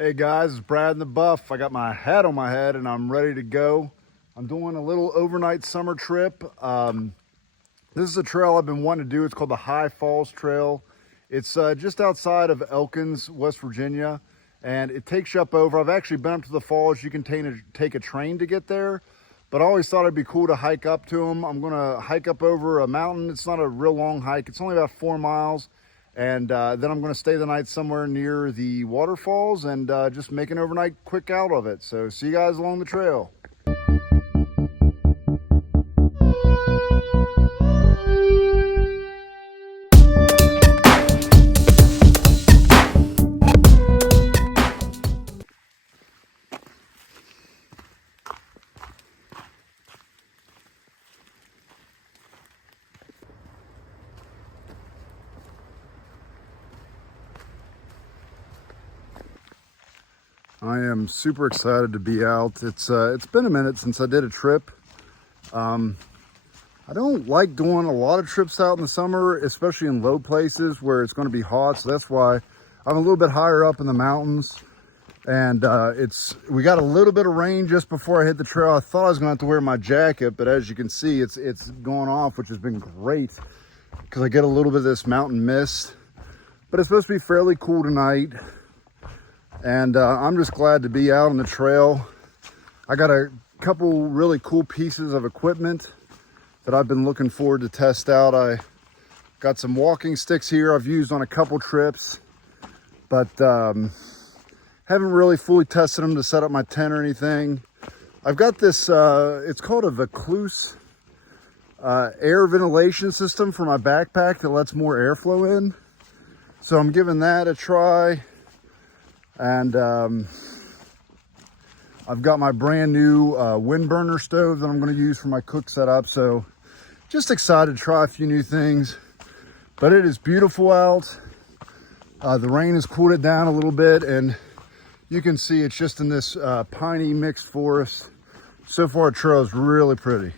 Hey guys, it's Brad and the Buff. I got my hat on my head and I'm ready to go. I'm doing a little overnight summer trip. This is a trail I've been wanting to do. It's called the High Falls Trail. It's just outside of Elkins, West Virginia, and it takes you up over. I've actually been up to the falls. You can take a train to get there, but I always thought it'd be cool to hike up to them. I'm gonna hike up over a mountain. It's not a real long hike. It's only about 4 miles. And then I'm going to stay the night somewhere near the waterfalls and just make an overnight quick out of it. So see you guys along the trail. I am super excited to be out. It's been a minute since I did a trip. I don't like doing a lot of trips out in the summer, especially in low places where it's going to be hot. So that's why I'm a little bit higher up in the mountains. And we got a little bit of rain just before I hit the trail. I thought I was going to have to wear my jacket, but as you can see, it's going off, which has been great because I get a little bit of this mountain mist. But it's supposed to be fairly cool tonight. And I'm just glad to be out on the trail. I got a couple really cool pieces of equipment that I've been looking forward to test out. I got some walking sticks here I've used on a couple trips, but haven't really fully tested them to set up my tent or anything. I've got this, it's called a Vacluse air ventilation system for my backpack that lets more airflow in. So I'm giving that a try. And I've got my brand new wind burner stove that I'm going to use for my cook setup. So just excited to try a few new things, but it is beautiful out. The rain has cooled it down a little bit, and you can see it's just in this piney mixed forest. So far, the trail is really pretty.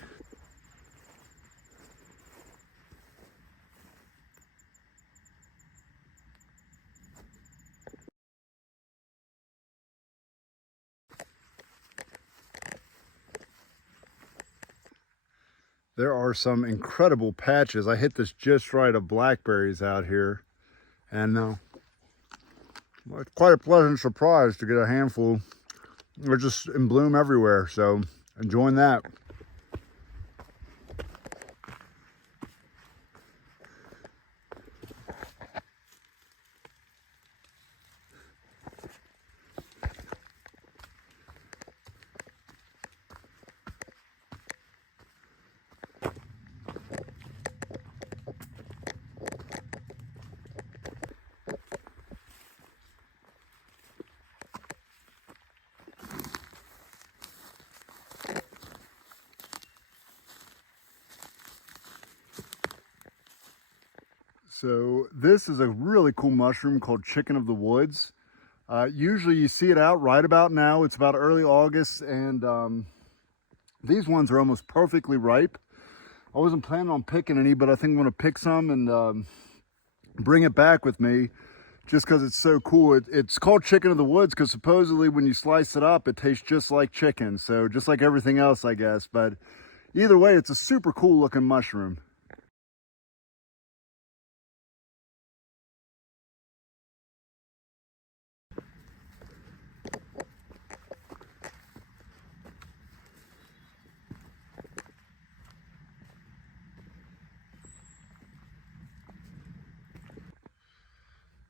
There are some incredible patches. I hit this just right of blackberries out here, and it's quite a pleasant surprise to get a handful. They're just in bloom everywhere, so enjoying that. So this is a really cool mushroom called chicken of the woods. Usually you see it out right about now. It's about early August, and these ones are almost perfectly ripe. I wasn't planning on picking any, but I think I'm gonna pick some and bring it back with me just because it's so cool. It's called chicken of the woods because supposedly when you slice it up, it tastes just like chicken. So just like everything else, I guess. But either way, it's a super cool looking mushroom.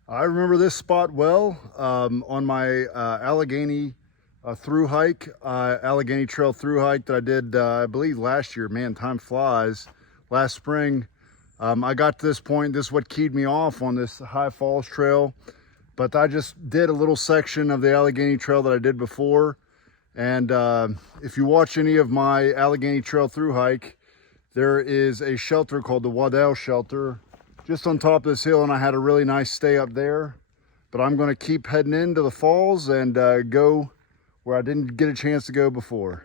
I remember this spot well on my Allegheny through hike, Allegheny Trail through hike that I did, I believe last year. Man, time flies. Last spring, I got to this point. This is what keyed me off on this High Falls Trail. But I just did a little section of the Allegheny Trail that I did before. And if you watch any of my Allegheny Trail through hike, there is a shelter called the Waddell Shelter just on top of this hill, and I had a really nice stay up there. But I'm going to keep heading into the falls and go where I didn't get a chance to go before.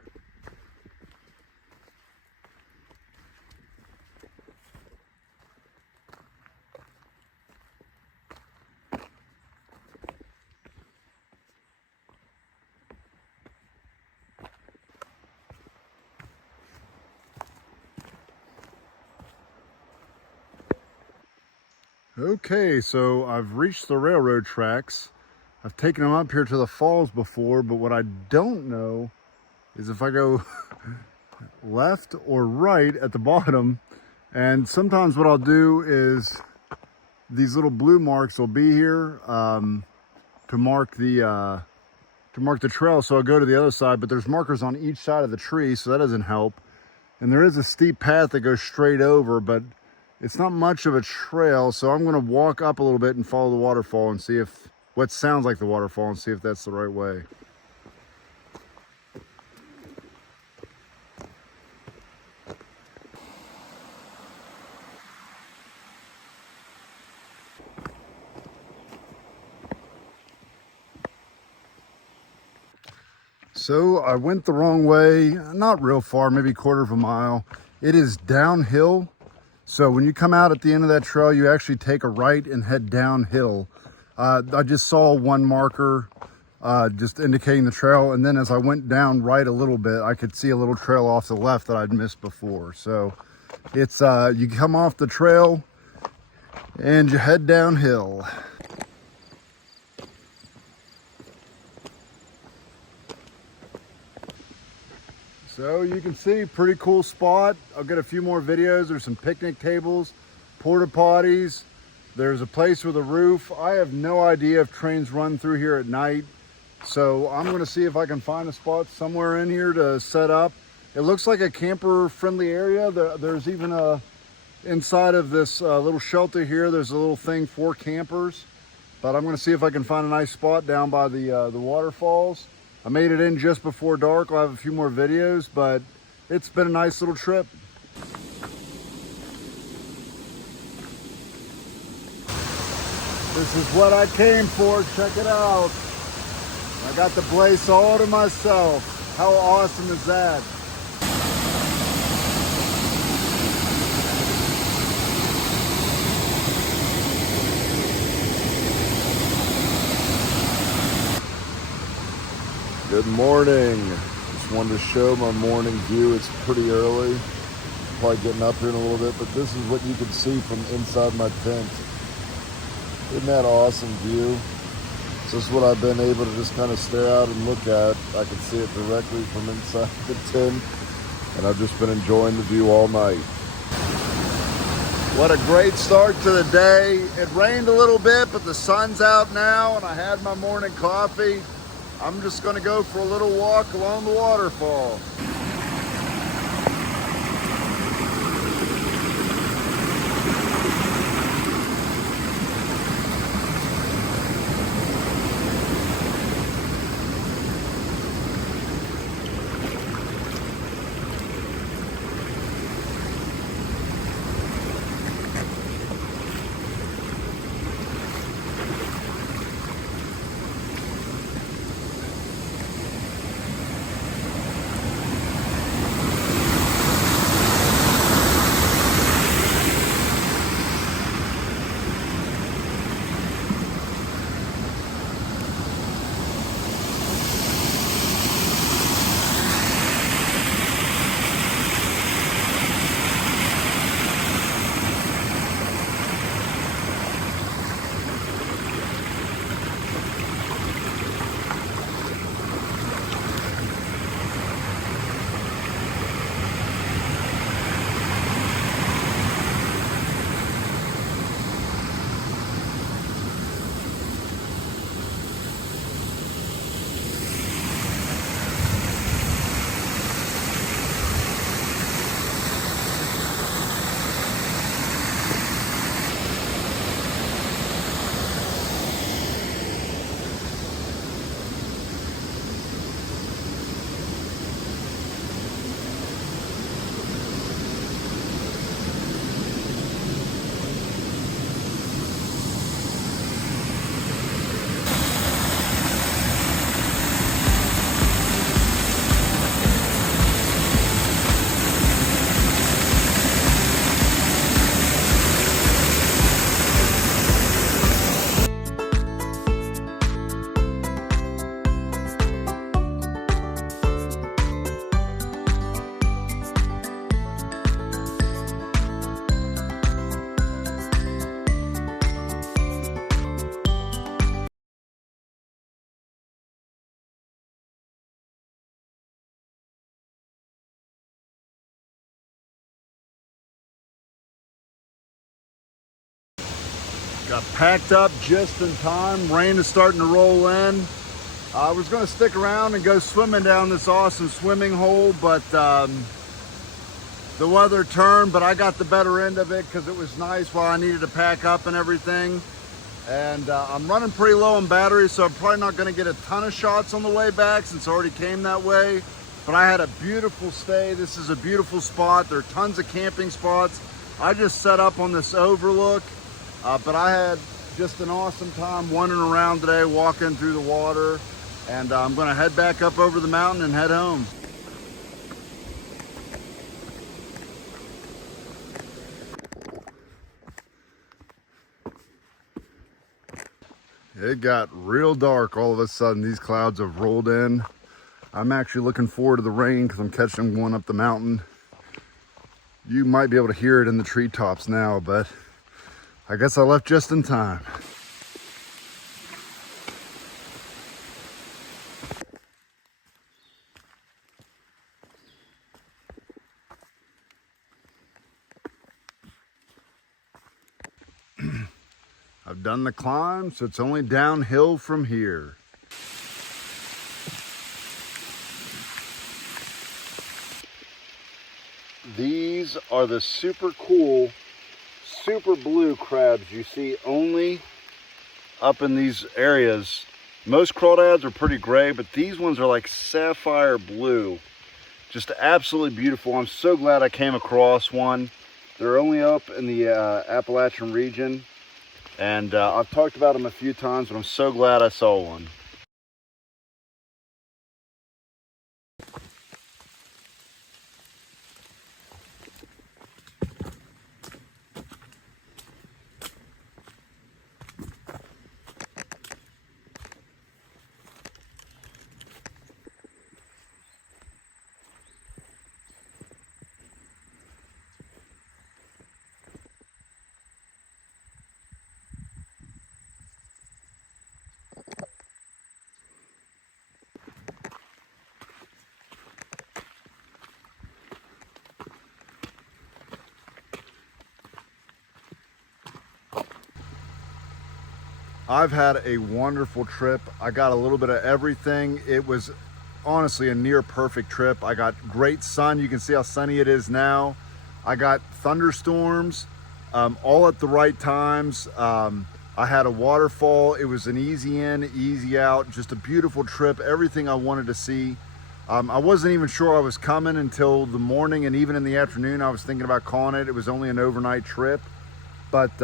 Okay, so I've reached the railroad tracks. I've taken them up here to the falls before, but what I don't know is if I go left or right at the bottom. And sometimes what I'll do is these little blue marks will be here to mark the trail. So I'll go to the other side, but there's markers on each side of the tree, so that doesn't help. And there is a steep path that goes straight over, but it's not much of a trail. So I'm gonna walk up a little bit and follow the waterfall and see if, what sounds like the waterfall, and see if that's the right way. So I went the wrong way, not real far, maybe a quarter of a mile. It is downhill. So when you come out at the end of that trail, you actually take a right and head downhill. I just saw one marker just indicating the trail. And then as I went down right a little bit, I could see a little trail off the left that I'd missed before. So it's, you come off the trail and you head downhill. So you can see, pretty cool spot. I'll get a few more videos. There's some picnic tables, porta potties. There's a place with a roof. I have no idea if trains run through here at night. So I'm gonna see if I can find a spot somewhere in here to set up. It looks like a camper friendly area. There's even inside of this little shelter here, there's a little thing for campers. But I'm gonna see if I can find a nice spot down by the waterfalls. I made it in just before dark. I'll have a few more videos, but it's been a nice little trip. This is what I came for. Check it out. I got the place all to myself. How awesome is that? Good morning. Just wanted to show my morning view. It's pretty early. Probably getting up here in a little bit, but this is what you can see from inside my tent. Isn't that awesome view? So this is what I've been able to just kind of stare out and look at. I can see it directly from inside the tent, and I've just been enjoying the view all night. What a great start to the day. It rained a little bit, but the sun's out now, and I had my morning coffee. I'm just gonna go for a little walk along the waterfall. Got packed up just in time. Rain is starting to roll in. I was going to stick around and go swimming down this awesome swimming hole, but the weather turned, but I got the better end of it because it was nice while I needed to pack up and everything. And I'm running pretty low on batteries, so I'm probably not going to get a ton of shots on the way back since I already came that way. But I had a beautiful stay. This is a beautiful spot. There are tons of camping spots. I just set up on this overlook, but I had just an awesome time wandering around today, walking through the water. And I'm going to head back up over the mountain and head home. It got real dark all of a sudden. These clouds have rolled in. I'm actually looking forward to the rain because I'm catching one up the mountain. You might be able to hear it in the treetops now, but I guess I left just in time. I've done the climb, so it's only downhill from here. These are the super cool, super blue crabs you see only up in these areas. Most crawdads are pretty gray, but these ones are like sapphire blue. Just absolutely beautiful. I'm so glad I came across one. They're only up in the Appalachian region. And I've talked about them a few times, but I'm so glad I saw one. I've had a wonderful trip. I got a little bit of everything. It was honestly a near perfect trip. I got great sun. You can see how sunny it is now. I got thunderstorms, all at the right times. I had a waterfall. It was an easy in, easy out, just a beautiful trip. Everything I wanted to see. I wasn't even sure I was coming until the morning, and even in the afternoon, I was thinking about calling it. It was only an overnight trip. But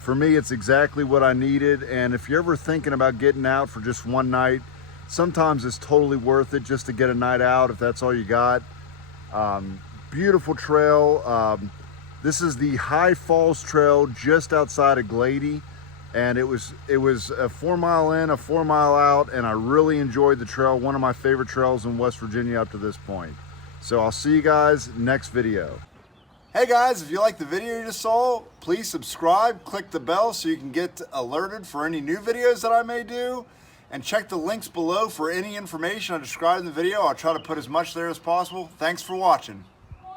for me, it's exactly what I needed. And if you're ever thinking about getting out for just one night, sometimes it's totally worth it just to get a night out if that's all you got. Beautiful trail. This is the High Falls Trail just outside of Glady. And it was a 4 mile in, a 4 mile out, and I really enjoyed the trail. One of my favorite trails in West Virginia up to this point. So I'll see you guys next video. Hey guys, if you like the video you just saw, please subscribe, click the bell so you can get alerted for any new videos that I may do, and check the links below for any information I described in the video. I'll try to put as much there as possible. Thanks for watching.